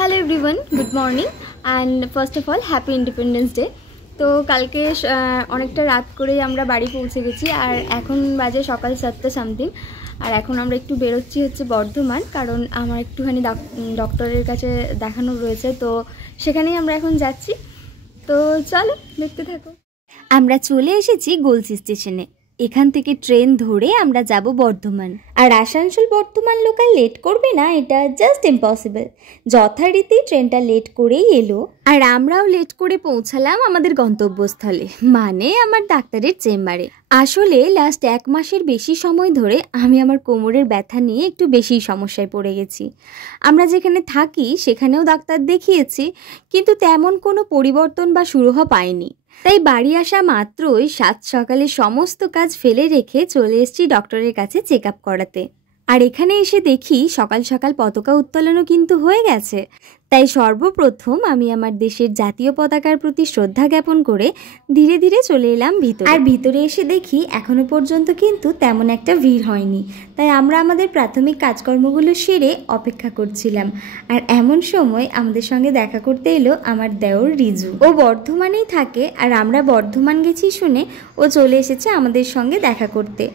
Hello everyone, good morning and first of all happy independence day. তো কালকে অনেকটা রাত করেই আমরা বাড়ি পৌঁছে গেছি আর এখন বাজে সকাল 7টা সামথিং। আর এখন আমরা একটু বেরোচ্ছি হচ্ছে বর্ধমান, কারণ আমার একটুখানি ডক্টরের কাছে দেখানো রয়েছে, তো সেখানেই আমরা এখন যাচ্ছি। তো চলো দেখতে থাকো। আমরা চলে এসেছি গলসি স্টেশনে। এখান থেকে ট্রেন ধরে আমরা যাব বর্ধমান। আর আসানসোল বর্ধমান লোকাল লেট করবে না, এটা জাস্ট ইম্পসিবল। যথারীতি ট্রেনটা লেট করেই এলো আর আমরাও লেট করে পৌঁছালাম আমাদের গন্তব্যস্থলে, মানে আমার ডাক্তারের চেম্বারে। আসলে লাস্ট 1 মাসের বেশি সময় ধরে আমি আমার কোমরের ব্যথা নিয়ে একটু বেশি সমস্যায় পড়ে গেছি। আমরা যেখানে থাকি সেখানেও ডাক্তার দেখিয়েছি, কিন্তু তেমন কোনো পরিবর্তন বা সুরাহা পাইনি। তাই বাড়ি আসা মাত্রই 7 সকালে সমস্ত কাজ ফেলে রেখে চলে এসেছি ডক্টরের কাছে চেক আপ করাতে। আর এখানে এসে দেখি সকাল সকাল পতাকা উত্তোলনও কিন্তু হয়ে গেছে। তাই সর্বপ্রথম আমি আমার দেশের জাতীয় পতাকার প্রতি শ্রদ্ধা জ্ঞাপন করে ধীরে ধীরে চলে এলাম ভিতরে। আর ভিতরে এসে দেখি এখনো পর্যন্ত কিন্তু তেমন একটা ভিড় হয়নি, তাই আমরা আমাদের প্রাথমিক কাজকর্মগুলো সেরে অপেক্ষা করছিলাম। আর এমন সময় আমাদের সঙ্গে দেখা করতে এলো আমার দেওর রিজু। ও বর্ধমানেই থাকে আর আমরা বর্ধমান গেছি শুনে ও চলে এসেছে আমাদের সঙ্গে দেখা করতে।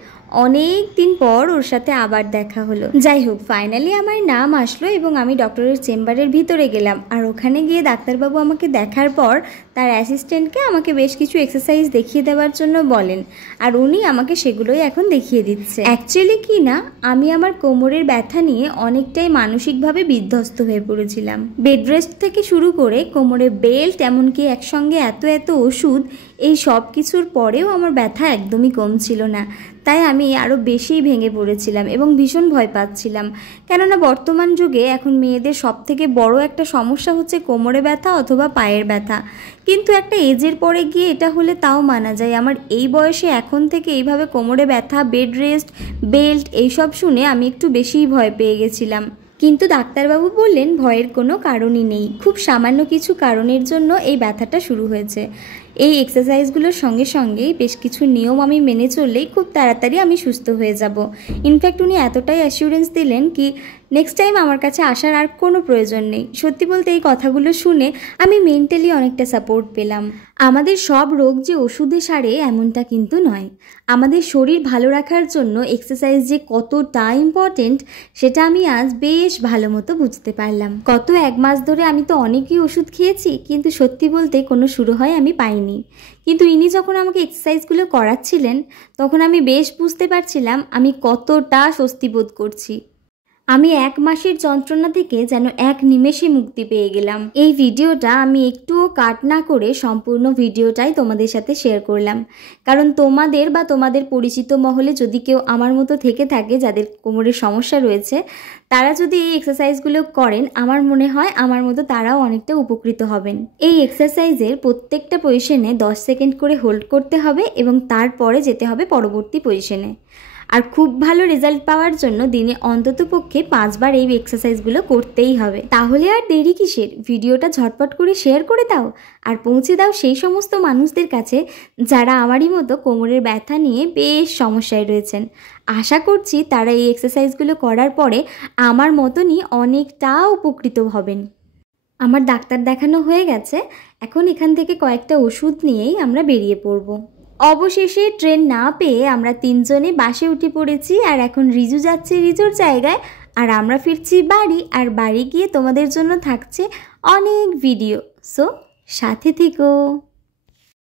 অনেক দিন পর ওর সাথে আবার দেখা হলো। যাই হোক, ফাইনালি আমার নাম আসলো এবং আমি ডক্টরের চেম্বারের ভিতরে গেলাম। আর ওখানে গিয়ে ডাক্তারবাবু আমাকে দেখার পর তার অ্যাসিস্ট্যান্টকে আমাকে বেশ কিছু এক্সারসাইজ দেখিয়ে দেওয়ার জন্য বলেন, আর উনি আমাকে সেগুলোই এখন দেখিয়ে দিচ্ছে। অ্যাকচুয়ালি কি না, আমি আমার কোমরের ব্যথা নিয়ে অনেকটাই মানসিকভাবে বিধ্বস্ত হয়ে পড়েছিলাম। বেড রেস্ট থেকে শুরু করে কোমরে বেল্ট, এমনকি একসঙ্গে এত ওষুধ, এই সব কিছুর পরেও আমার ব্যথা একদমই কমছিল না। তাই আমি আরও বেশিই ভেঙে পড়েছিলাম এবং ভীষণ ভয় পাচ্ছিলাম, কেননা বর্তমান যুগে এখন মেয়েদের সবথেকে বড় একটা সমস্যা হচ্ছে কোমরে ব্যথা অথবা পায়ের ব্যথা। কিন্তু একটা এজের পরে গিয়ে এটা হলে তাও মানা যায়। আমার এই বয়সে এখন থেকে এইভাবে কোমরে ব্যথা, বেড রেস্ট, বেল্ট এইসব শুনে আমি একটু বেশিই ভয় পেয়ে গেছিলাম। কিন্তু ডাক্তারবাবু বললেন ভয়ের কোনো কারণই নেই, খুব সামান্য কিছু কারণের জন্য এই ব্যথাটা শুরু হয়েছে। এই এক্সারসাইজগুলোর সঙ্গে সঙ্গেই বেশ কিছু নিয়ম আমি মেনে চললেই খুব তাড়াতাড়ি আমি সুস্থ হয়ে যাব। ইনফ্যাক্ট উনি এতটাই অ্যাসিউরেন্স দিলেন কি নেক্সট টাইম আমার কাছে আসার আর কোনো প্রয়োজন নেই। সত্যি বলতে এই কথাগুলো শুনে আমি মেন্টালি অনেকটা সাপোর্ট পেলাম। আমাদের সব রোগ যে ওষুধে সারে এমনটা কিন্তু নয়। আমাদের শরীর ভালো রাখার জন্য এক্সারসাইজ যে কতটা ইম্পর্টেন্ট সেটা আমি আজ বেশ ভালো মতো বুঝতে পারলাম। গত 1 মাস ধরে আমি তো অনেকই ওষুধ খেয়েছি, কিন্তু সত্যি বলতে কোনো শুরু হয় আমি পাইনি। কিন্তু ইনি যখন আমাকে এক্সারসাইজগুলো করাচ্ছিলেন তখন আমি বেশ বুঝতে পারছিলাম আমি কতটা স্বস্তি বোধ করছি। আমি 1 মাসের যন্ত্রণা থেকে যেন এক নিমেষে মুক্তি পেয়ে গেলাম। এই ভিডিওটা আমি একটুও কাট না করে সম্পূর্ণ ভিডিওটাই তোমাদের সাথে শেয়ার করলাম, কারণ তোমাদের বা তোমাদের পরিচিত মহলে যদি কেউ আমার মতো থেকে থাকে যাদের কোমরের সমস্যা রয়েছে, তারা যদি এই এক্সারসাইজগুলো করেন আমার মনে হয় আমার মতো তারাও অনেকটা উপকৃত হবেন। এই এক্সারসাইজের প্রত্যেকটা পজিশনে 10 সেকেন্ড করে হোল্ড করতে হবে এবং তারপরে যেতে হবে পরবর্তী পজিশনে। আর খুব ভালো রেজাল্ট পাওয়ার জন্য দিনে অন্ততপক্ষে 5 বার এই এক্সারসাইজগুলো করতেই হবে। তাহলে আর দেরি কিসের, ভিডিওটা ঝটপট করে শেয়ার করে দাও আর পৌঁছে দাও সেই সমস্ত মানুষদের কাছে যারা আমারই মতো কোমরের ব্যথা নিয়ে বেশ সমস্যায় রয়েছেন। আশা করছি তারা এই এক্সারসাইজগুলো করার পরে আমার মতনই অনেকটা উপকৃত হবেন। আমার ডাক্তার দেখানো হয়ে গেছে, এখন এখান থেকে কয়েকটা ওষুধ নিয়েই আমরা বেরিয়ে পড়ব। অবশেষে ট্রেন না পেয়ে আমরা 3 জনে বাসে উঠে পড়েছি আর এখন রিজু যাচ্ছে রিজুর জায়গায় আর আমরা ফিরছি বাড়ি। আর বাড়ি গিয়ে তোমাদের জন্য থাকছে অনেক ভিডিও, সো সাথে থেকো।